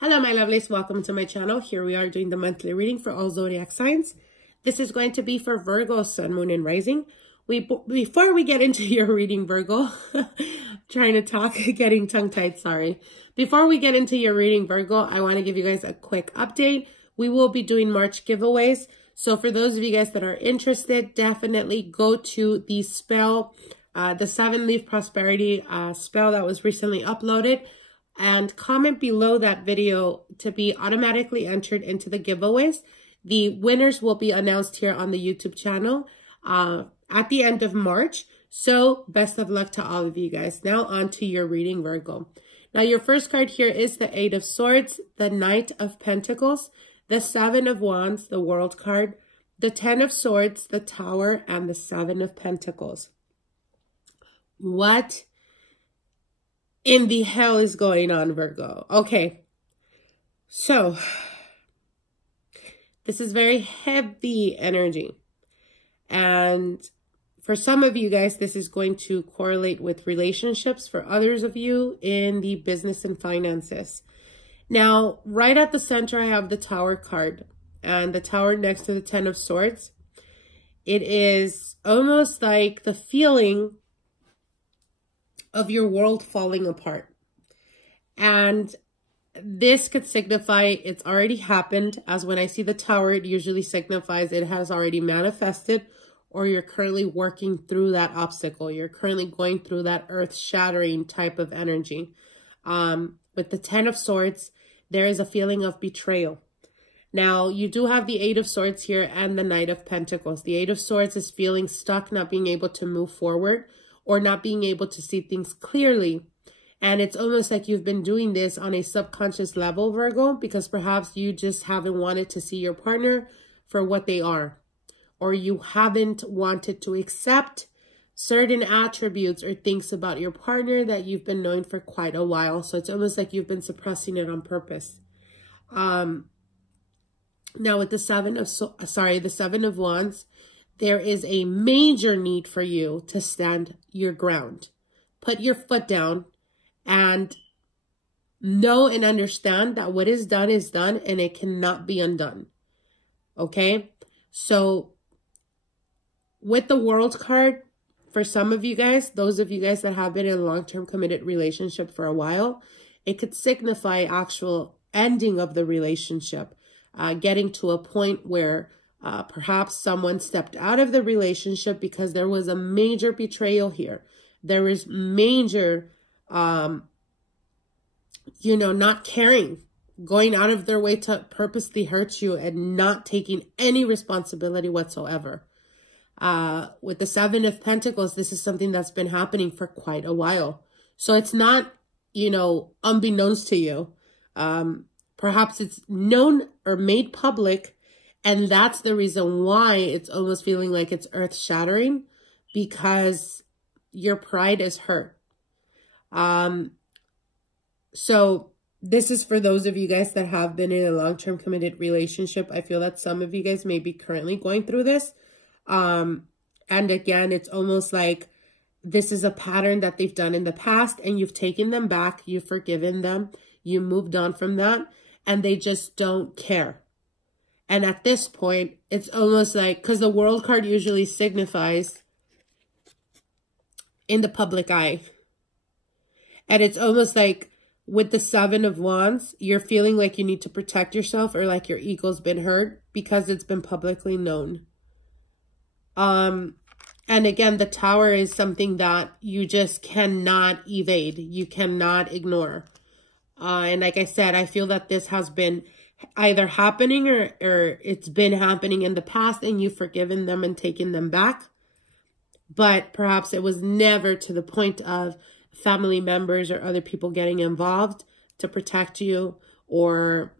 Hello, my lovelies. Welcome to my channel. Here we are doing the monthly reading for all zodiac signs. This is going to be for Virgo, Sun, Moon, and Rising. Before we get into your reading, Virgo, trying to talk, getting tongue-tied, sorry. Before we get into your reading, Virgo, I want to give you guys a quick update. We will be doing March giveaways. So for those of you guys that are interested, definitely go to the spell, the 7-leaf prosperity spell that was recently uploaded, and comment below that video to be automatically entered into the giveaways. The winners will be announced here on the YouTube channel at the end of March. So best of luck to all of you guys. Now on to your reading, Virgo. Now your first card here is the 8 of Swords, the Knight of Pentacles, the 7 of Wands, the World card, the 10 of Swords, the Tower, and the 7 of Pentacles. What in the hell is going on, Virgo? Okay, so this is very heavy energy, and for some of you guys this is going to correlate with relationships. For others of you, in the business and finances. Now right at the center I have the Tower card, and the Tower next to the 10 of Swords. It is almost like the feeling of your world falling apart. And this could signify it's already happened, as when I see the Tower, it usually signifies it has already manifested, or you're currently working through that obstacle. You're currently going through that earth-shattering type of energy. With the 10 of Swords, there is a feeling of betrayal. Now, you do have the 8 of Swords here and the Knight of Pentacles. The 8 of Swords is feeling stuck, not being able to move forward, or not being able to see things clearly. And it's almost like you've been doing this on a subconscious level, Virgo, because perhaps you just haven't wanted to see your partner for what they are, or you haven't wanted to accept certain attributes or things about your partner that you've been knowing for quite a while. So it's almost like you've been suppressing it on purpose. Now with the 7 of Wands, there is a major need for you to stand your ground. Put your foot down and know and understand that what is done and it cannot be undone. Okay? So with the World card, for some of you guys, those of you guys that have been in a long-term committed relationship for a while, it could signify actual ending of the relationship, getting to a point where perhaps someone stepped out of the relationship because there was a major betrayal here. There is major, not caring, going out of their way to purposely hurt you and not taking any responsibility whatsoever. With the 7 of Pentacles, this is something that's been happening for quite a while. So it's not, unbeknownst to you. Perhaps it's known or made public, and that's the reason why it's almost feeling like it's earth-shattering, because your pride is hurt. So this is for those of you guys that have been in a long-term committed relationship. I feel that some of you guys may be currently going through this. And again, it's almost like this is a pattern that they've done in the past, and you've taken them back, you've forgiven them, you moved on from that, and they just don't care. And at this point, it's almost like, because the World card usually signifies in the public eye. And it's almost like with the 7 of Wands, you're feeling like you need to protect yourself, or like your ego's been hurt because it's been publicly known. And again, the Tower is something that you just cannot evade. You cannot ignore. And like I said, I feel that this has been either happening or it's been happening in the past, and you've forgiven them and taken them back. But perhaps it was never to the point of family members or other people getting involved to protect you, or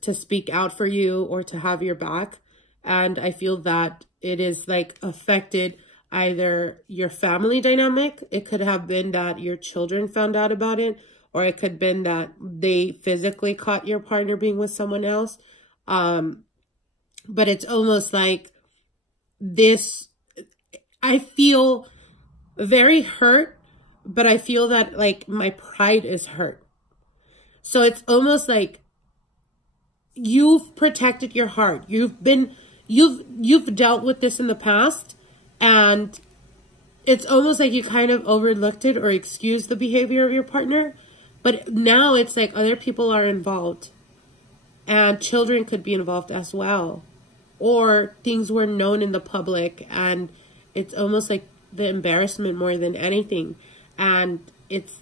to speak out for you, or to have your back. And I feel that it is like affected either your family dynamic. It could have been that your children found out about it, or it could have been that they physically caught your partner being with someone else. But it's almost like this, I feel very hurt, but I feel that like my pride is hurt. So it's almost like you've protected your heart. You've dealt with this in the past, and it's almost like you kind of overlooked it or excused the behavior of your partner. But now it's like other people are involved, and children could be involved as well. Or things were known in the public, and it's almost like the embarrassment more than anything. And it's,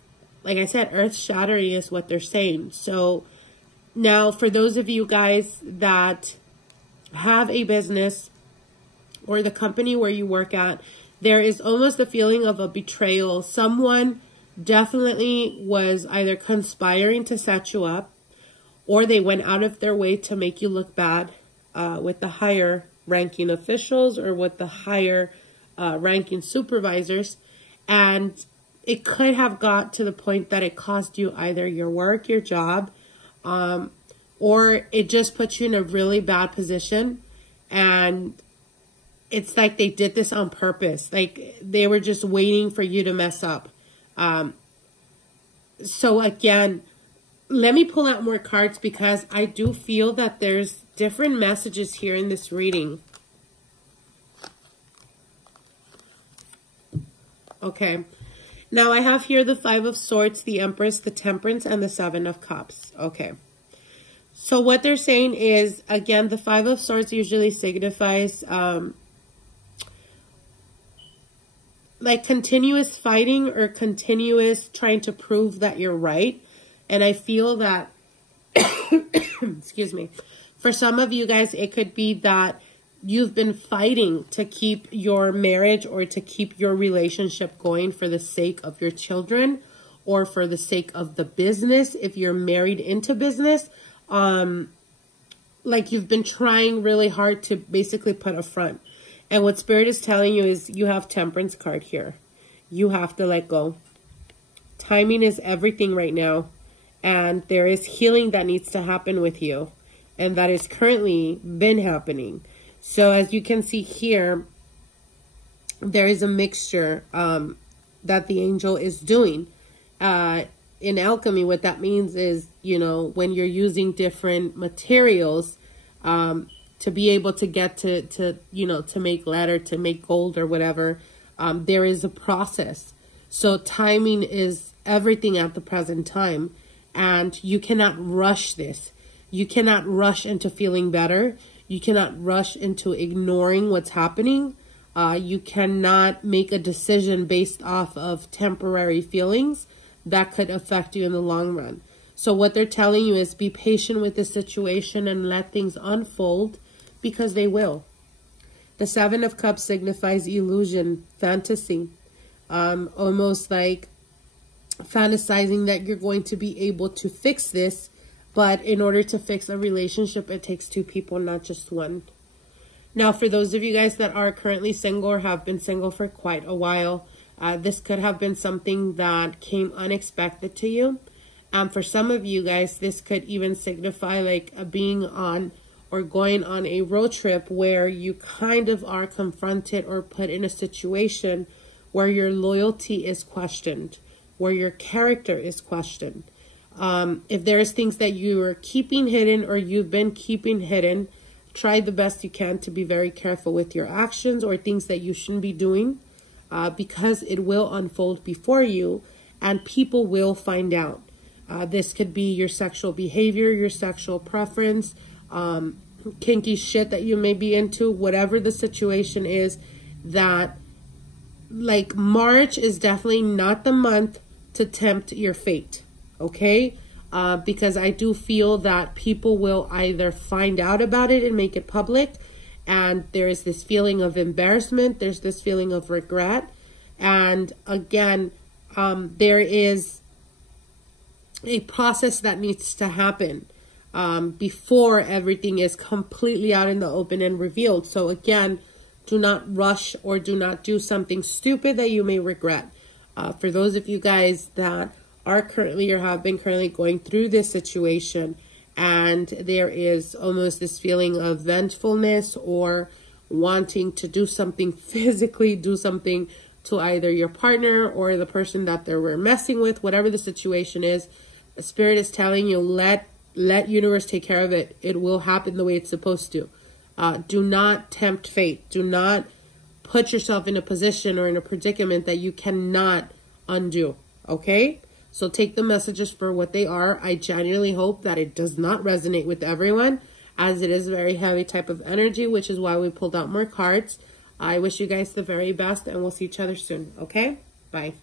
like I said, earth-shattering is what they're saying. So now for those of you guys that have a business or the company where you work at, there is almost a feeling of a betrayal. Someone definitely was either conspiring to set you up, or they went out of their way to make you look bad with the higher ranking officials or with the higher ranking supervisors. And it could have got to the point that it cost you either your work, your job, or it just puts you in a really bad position. And it's like they did this on purpose. Like they were just waiting for you to mess up. So again, let me pull out more cards, because I do feel that there's different messages here in this reading. Okay. Now I have here the Five of Swords, the Empress, the Temperance, and the Seven of Cups. Okay. So what they're saying is, again, the Five of Swords usually signifies like continuous fighting or continuous trying to prove that you're right. And I feel that, excuse me, for some of you guys, it could be that you've been fighting to keep your marriage or to keep your relationship going for the sake of your children or for the sake of the business. If you're married into business, like you've been trying really hard to basically put a front. And what Spirit is telling you is you have Temperance card here. You have to let go. Timing is everything right now. And there is healing that needs to happen with you. And that is currently been happening. So as you can see here, there is a mixture that the angel is doing. In alchemy, what that means is, you know, when you're using different materials to be able to get to you know, to make lead, to make gold or whatever, there is a process. So timing is everything at the present time. And you cannot rush this. You cannot rush into feeling better. You cannot rush into ignoring what's happening. You cannot make a decision based off of temporary feelings that could affect you in the long run. So what they're telling you is be patient with the situation and let things unfold, because they will. The Seven of Cups signifies illusion, fantasy, almost like fantasizing that you're going to be able to fix this. But in order to fix a relationship, it takes two people, not just one. Now, for those of you guys that are currently single or have been single for quite a while, this could have been something that came unexpected to you. For some of you guys, this could even signify like being on or going on a road trip where you kind of are confronted or put in a situation where your loyalty is questioned, where your character is questioned. If there's things that you are keeping hidden or you've been keeping hidden, try the best you can to be very careful with your actions or things that you shouldn't be doing, because it will unfold before you and people will find out. This could be your sexual behavior, your sexual preference, kinky shit that you may be into, whatever the situation is. That, like, March is definitely not the month to tempt your fate, okay? Because I do feel that people will either find out about it and make it public, and there is this feeling of embarrassment, there's this feeling of regret, and again, there is a process that needs to happen before everything is completely out in the open and revealed. So again, do not rush or do not do something stupid that you may regret. For those of you guys that are currently or have been currently going through this situation, and there is almost this feeling of vengefulness or wanting to do something physically, do something to either your partner or the person that they were messing with, whatever the situation is, Spirit is telling you, let universe take care of it. It will happen the way it's supposed to. Do not tempt fate. Do not put yourself in a position or in a predicament that you cannot undo. Okay? So take the messages for what they are. I genuinely hope that it does not resonate with everyone, as it is a very heavy type of energy, which is why we pulled out more cards. I wish you guys the very best, and we'll see each other soon. Okay? Bye.